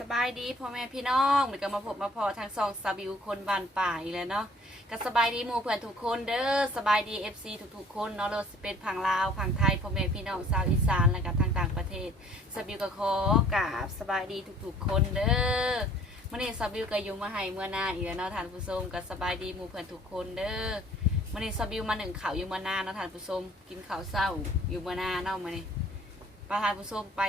สบายดีพ่อแม่พี่น้องเหมือนกับมาพบมาพอทางซองซาบิวคนบานป่าอีกแล้วเนาะก็สบายดีหมู่เพื่อนทุกคนเด้อสบายดีเอฟซีทุกๆคนเนาะเราสิเป็นพังลาวพังไทยพ่อแม่พี่น้องชาวอีสานและกับทางต่างประเทศซาบิวก็ขอกราบสบายดีทุกๆคนเด้อมื่อนี้ซาบิวก็อยู่มาให้เมื่อหน้าอีกแล้วเนาะท่านผู้ชมก็สบายดีหมู่เพื่อนทุกคนเด้อมื่อนี้ซาบิวมาหนึ่งข่าวอยู่เมื่อหน้าเนาะท่านผู้ชมกินข้าวเศร้าอยู่เมื่อหน้าเนาะมื่อนี้ประธานผู้ชมไป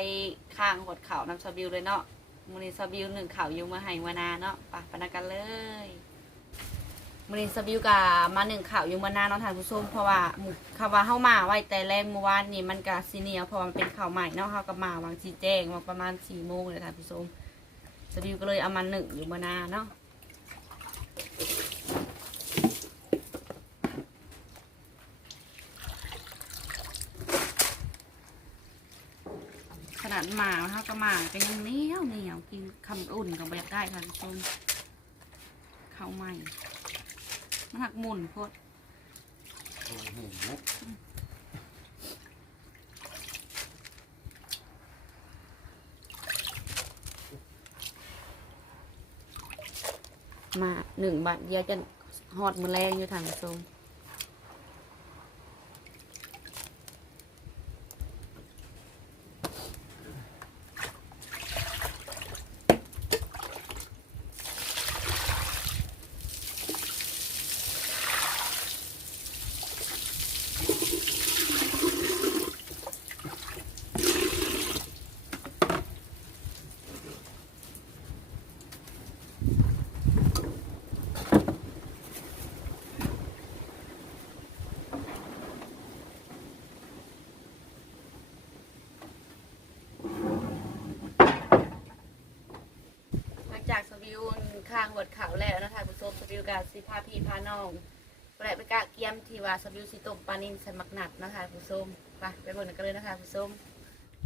ข้างหดข่าวนำซาบิวเลยเนาะ มือนี้สบิวหนึ่งข่าวอยู่มาให้วานาเนาะปะปนักกันเลยมือนี้สบิวกับมาหนึ่งข่าวอยู่มานาเนาะท่านผู้ชมเพราะว่าคำว่าเข้ามาไว้แต่แรกเมื่อวานนี่มันกะซีเนียเพราะมันเป็นข่าวใหม่เนาะเขากับมาวางชี้แจงมาประมาณสี่โมงเลยท่านผู้ชมสบิวก็เลยเอามาหนึ่งอยู่มานาเนาะข นหมาเขาก็หมาเป็นยังเหนียวเหนียวกินคำอุ่นกับบรรยากาศท่านผู้ชมข้าวใหม่มันหักหมุนโคตรมาหนึ่งบาทเดียวจะหอดมือแรงอยู่ทางทรง จากสวิวข้างหดเขาแล้วนะทานผู้ชมสวิวกับสิพาพีพาน้องแปลไปกะเกียมทีว่าสวิวสิต้มปลานินใส่มักหนัดนะคะผู้ชมไปไปบิ่งกันเลยนะคะผู้ชม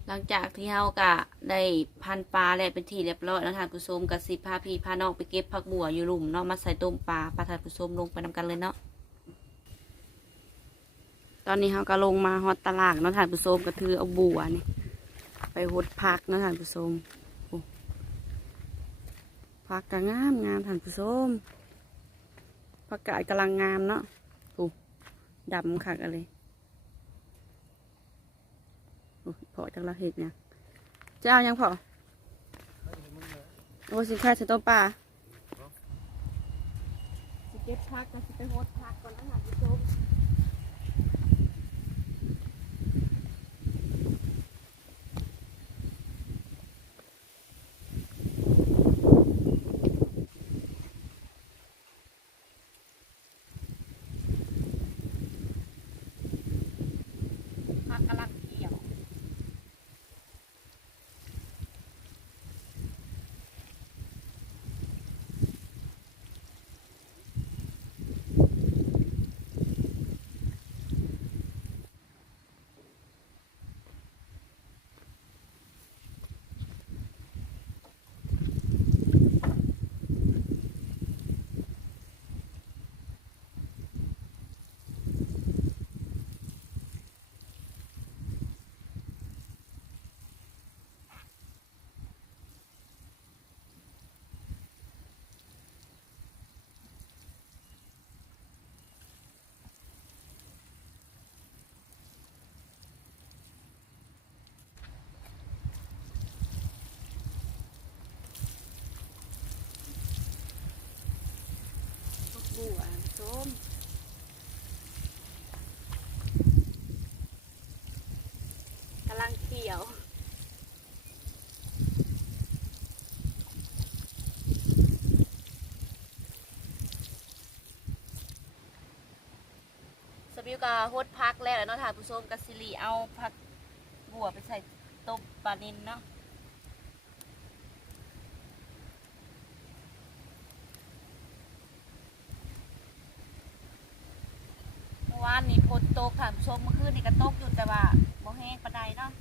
หลังจากที่เฮากะได้พันปลาแล้วเป็นที่เรียบร้อยแล้วทานผู้ชมกับสิพาพีพาน้องไปเก็บผักบัวอยู่หลุมเนาะมาใส่ต้มปลาปลาทานผู้ชมลงไปนำกันเลยเนาะตอนนี้เฮาก็ลงมาฮอตตลาดเนาะทานผู้ชมก็ถือเอาบัวนี่ไปหดผักเนาะทานผู้ชม ผักก็งามงามท่านผู้ชมผักกาดกำลังงามเนาะโอ้ดำคักอะไรโอ้พอจังละเห็ดเนี่ยจะเอายังพอโอ้สินค้าใส่ต้มปลาสิเก็บพักก็สิไปโฮดพักก่อนนะคะผู้ชม บัวส้มกำลังเขียวสบิวกาโฮดพักแล้วเนาะท่านผู้ชมกัสิริเอาพักบัวไปใส่ต้มปลานินเนาะ เมื่อวานนี้พน ตกค่ะชมเมื่อคืนนี่ก็ตกอยู่แต่ว่าบ่แห้งปานใดเนาะ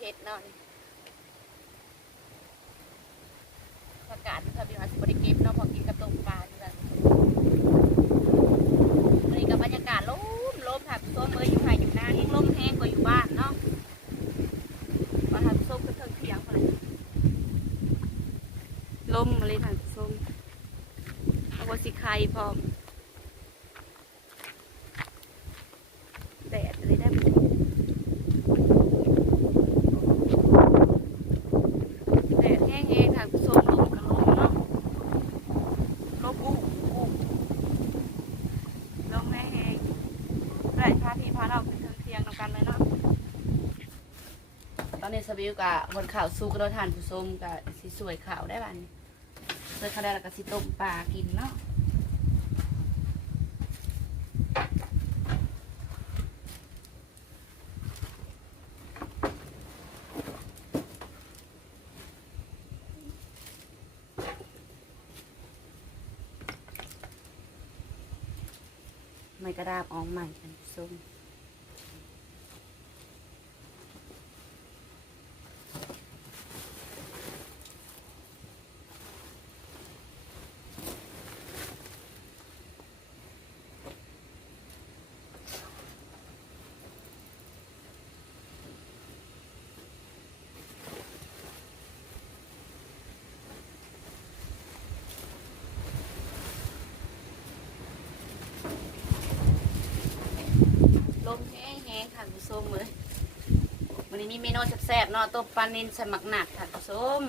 เผ็ดเนาะนี่ผักกาดที่ทำเป็นอาสิบริเก็บเนาะพอกินกับต้มปลานี่แหละนี่กับบรรยากาศลมลมถักส้มเอ้ยอยู่ไห่อยู่นาแห้งลมแห้งกว่าอยู่บ้านเนาะมาถักส้มก็เทิงเทียงอเลยลมมาเลยถักส้มเอาไว้สิไข่พร้อมแดดเลยได้ไหม แดดแห้งเองค่ะผู้ชมลมกับลมเนาะลมอู้อู้ลมแห้งเองไรพาพี่พาเราไปเที่ยวเที่ยงกันเลยเนาะตอนนี้ สบิวกับบนข่าวสู้กับเราทานผู้ชมกับสีสวยขาวได้บ้านสวยขาวได้แล้วก็สิต้มปลากินเนาะไม่กระดาบออกใหม่ท่านผู้ชม ส้มเลยวันนี้มีเมนูแซ่บๆเนาะต้มปลานิลใส่หมักหนักท่านผู้ม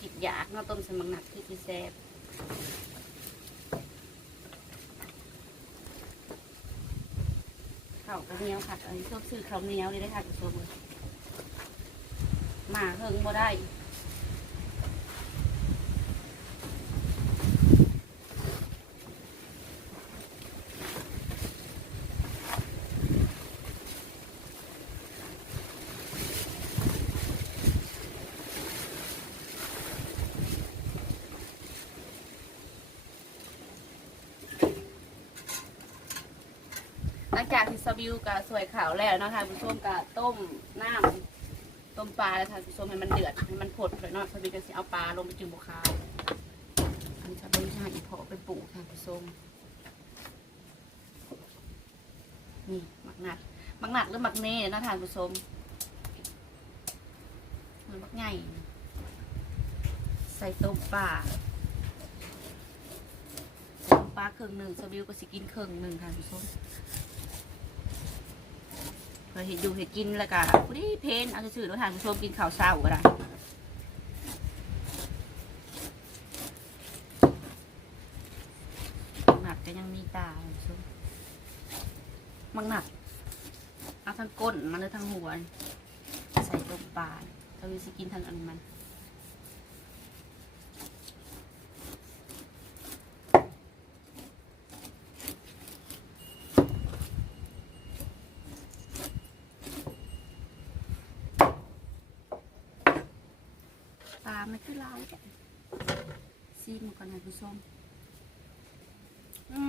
คิดอยากเนาะต้มใส่หมักหนักที่ที่แซ่บข้าวกระเหนียวค่ะอันนี้ชอบซื้อข้าวเหนียวเลยได้ค่ะผู้มเลยมาเพิ่งบ่ได้ งจากที่สบิวกับสวยขาวแล้วนะคะคุณส้มกับต้มน้ำต้มปลาแล้วค่ะคุณส้มให้มันเดือดให้มันผดเลยเนาะสบิวก็สิเอาปลาลงไปจุ่มบุคาวอันนี้จะเป็นชาอีพอไปปูค่ะคุณส้มนี่หมักหนัดหมักหนัดหรือหมักเน่นะทานคุณส้มมันมักใหญ่ใส่ต้มปลาปลาครึ่งหนึ่งสบิวก็สิกินครึ่งหนึ่งค่ะคุณส้ม เคยเห็นอยู่เห็นกินแล้วก็พอดีเพนเอาซื่อๆแล้วทานผู้ชมกินข้าวเช้าก็ได้หนักก็ยังมีตาคุณผู้ชมมังหนักเอาทั้งก้นมันเลยทั้งหัว ใส่ลงปลาเราจะกินทั้งอันมัน ปลามันคือลายแกซีมก่อนนะผู้ชมอื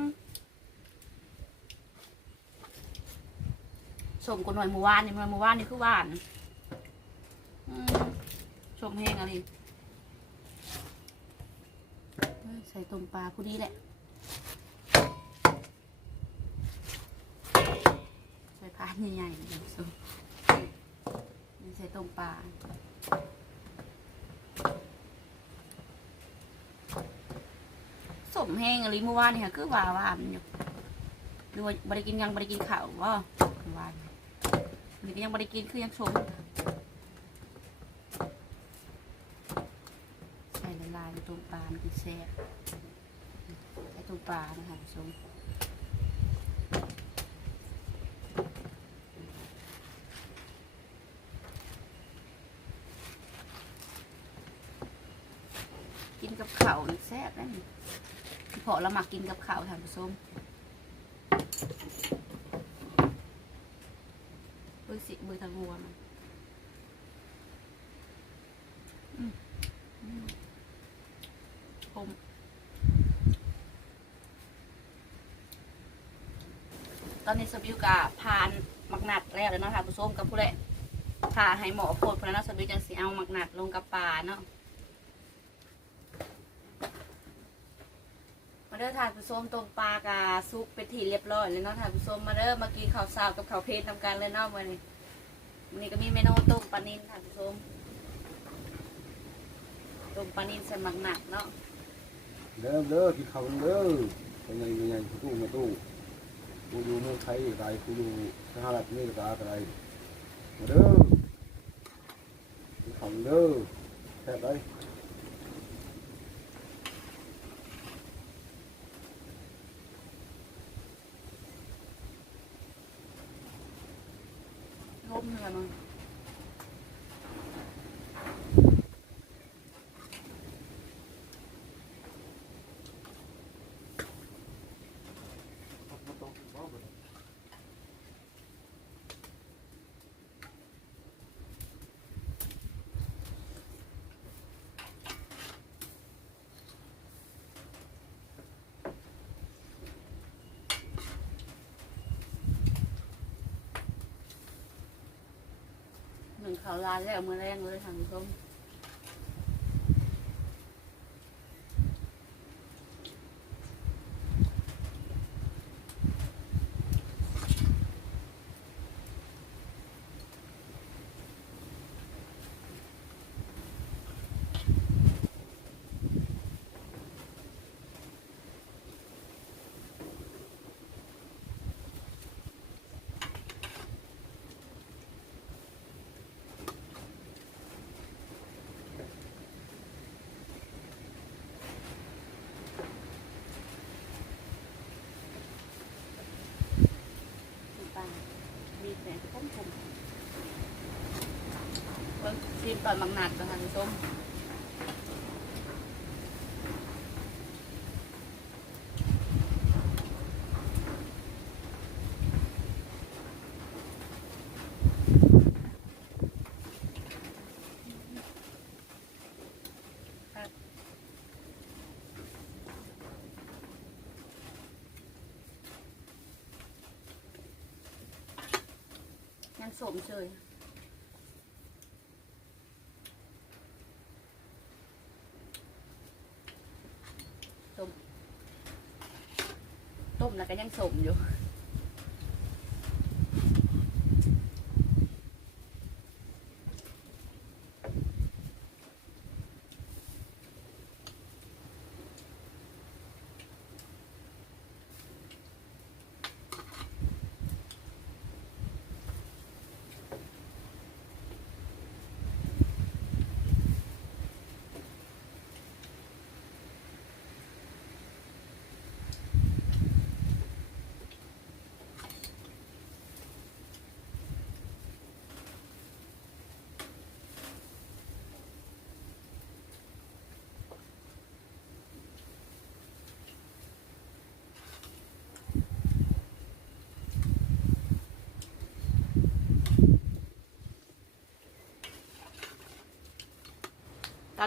มชมกันหน่อยเมื่อวานนี่เมื่อวานนี่คือหวานอืมชมแห้งอะไรใส่ต้มปลาผู้ดีแหละ ใส่พานใหญ่ๆนะผู้ชมนี่ใส่ต้มปลา มแห้งอะไรเมื่อวานนี่ค่ะคือว่าว่ามันอยู่หรือว่าบริกินยังบริกินข้าวว่าเมื่อวานนี่ก็ยังบริกินคือยังชมใส่ละลายในตรงปลามันคือแซ่บใส่ตรงปลานะคะชมกินกับข้าวแซ่บนะ นี่พอเรามากินกับข้าวทานผู้ชมเบอร์สิเบอร์ทางหัวมันผมตอนนี้สบิวกะพานหมักหนัดแล้วเลยนาะท่านผู้ชมกับผู้เละพาให้หมอโพดเพราะนั้นสบิวจังสีเอาหมักหนัดลงกับปลาเนาะมา เด้อท่านผู้ชมต้มปลากะซุปเป็นทีเรียบร้อยเลยเนาะท่านผู้ชมมาเด้อมากินข้าวเช้ากับข้าวเพลทำกันเลยเนาะวันนี้วันนี้ก็มีเมนูต้มปลานิ่นท่านผู้ชมต้มปลานิ่นใส่หมักหนัดเนาะเด้อเด้อที่เขาเด้อเป็นไงเป็นไงตู้มาตู้กูอยู่เมืองไทยอะไรกูอยู่สหรัฐอเมริกาอะไรมาเด้อที่เขาเด้อแค่ไรล้มเลย มั้ง เขาร้านแล้วมือแรงเลยทางส้มปลามีแสงต้มผมเบิ่งซีนตอนบางนัดกับทางส้มครับยังสมเฉยสม ต้มแล้วก็ยังสมอยู่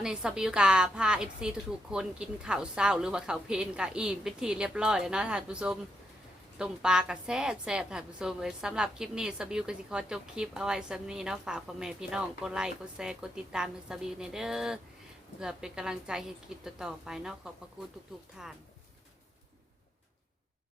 ตอนนี้สบิวกาพาเอฟซีทุกๆคนกินข้าวเศร้าหรือว่าข้าวเพลนกะอิ่มเป็นทีเรียบร้อยแล้วเนาะท่านผู้ชมต้มปลากะแซ่บแซ่บท่านผู้ชมเลยสำหรับคลิปนี้สบิวก็สิขอจบคลิปเอาไว้สำนี้เนาะฝากพ่อแม่พี่น้องกดไลค์กดแชร์กดติดตามในสบิวเนเด้อเพื่อเป็นกำลังใจให้คลิปต่อๆไปเนาะขอบพระคุณทุกๆท่าน